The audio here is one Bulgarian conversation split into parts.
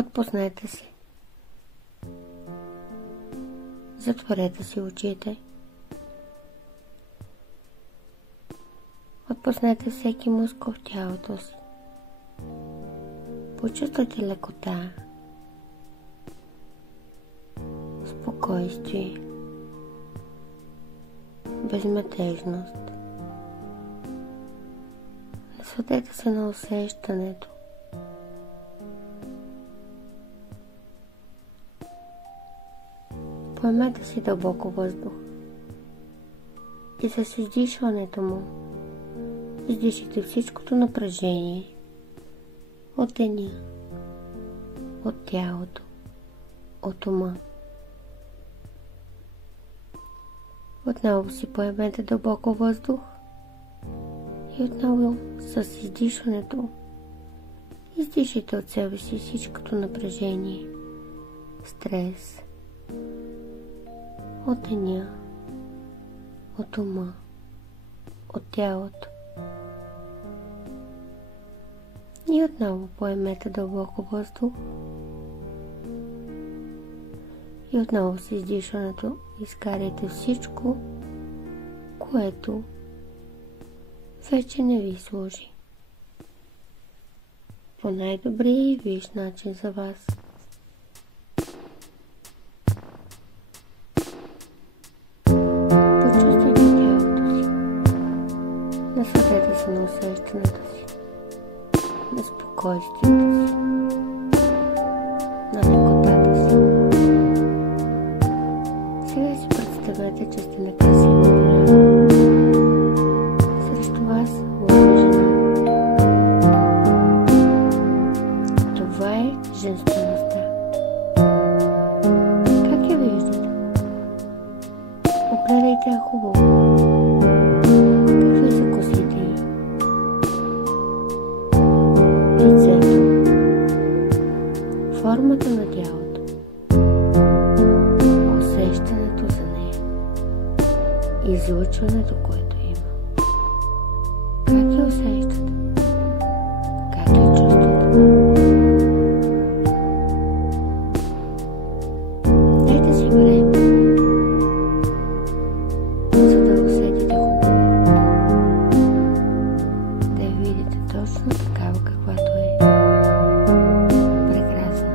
Отпуснете си. Затворете си очите. Отпуснете всеки мускул в тялото си. Почувствайте лекота, спокойствие, безмятежност. Насладете се на усещането. Поемете си дълбоко въздух и с издишването му издишайте всичкото напрежение от деня, от тялото, от ума. Отново си поемете дълбоко въздух и отново с издишването издишайте от себе си всичкото напрежение, стрес от деня, от ума, от тялото. И отново поемете дълбоко въздух и отново с издишването изкарайте всичко, което вече не ви служи, по най-добрия и виж начин за вас. Почувствайте тялото си. Насладете се на усещането си, на спокойствието си, на лекотата си. Сега си представете, че сте на красива поляна. Срещу вас лови жена. Това е женствеността. Как я виждате? Огледайте я хубаво. Какви са косите й? Лицето, формата на тялото, усещането за нея, излъчването, което има. Как я усещате? Как я чувствате? Дайте си време, за да усетите хубаво, да я видите точно такава, каквато е. Прекрасна.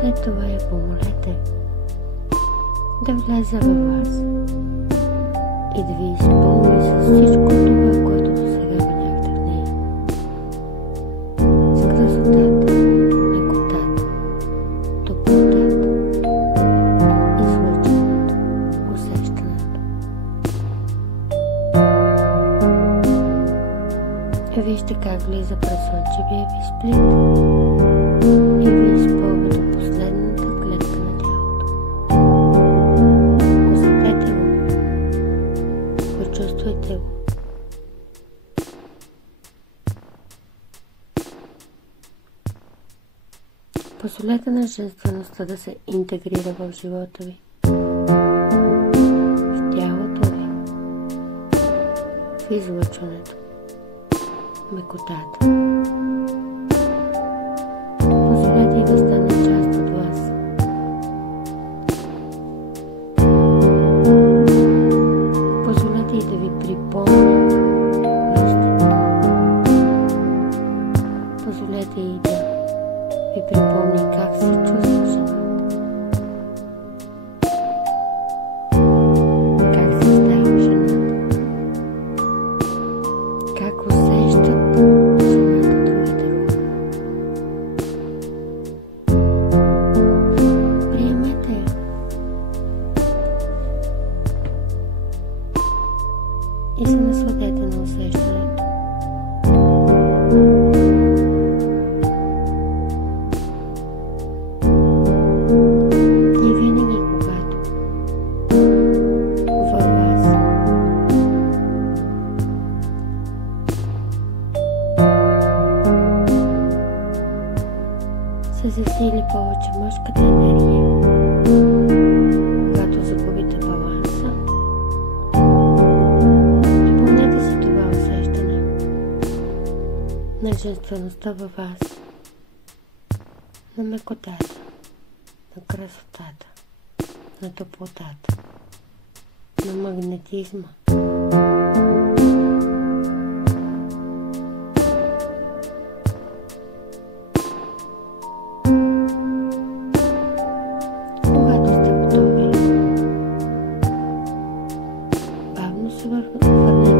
След това я помолете да влезе във вас и да ви изпълни с всичко това, което досега видяхте в нея. С красотата, лекотата, топлотата, излъчването, усещането. Вижте как влиза през слънчевия ви сплит и ви изпълва до последната клетка на тялото. Усетете го. Почувствайте го. Позволете на женствеността да се интегрира в живота ви, в тялото ви, в излъчването, мекотата. Позволете и да стане част от вас. Позволете и се насладете на усещането. И винаги, когато във вас се засили повече мъжката енергия, когато загубите баланса, припомнете си това усещане на женствеността във вас, на мекотата, на красотата, на топлотата, на магнетизма. Когато сте готови, бавно се върнете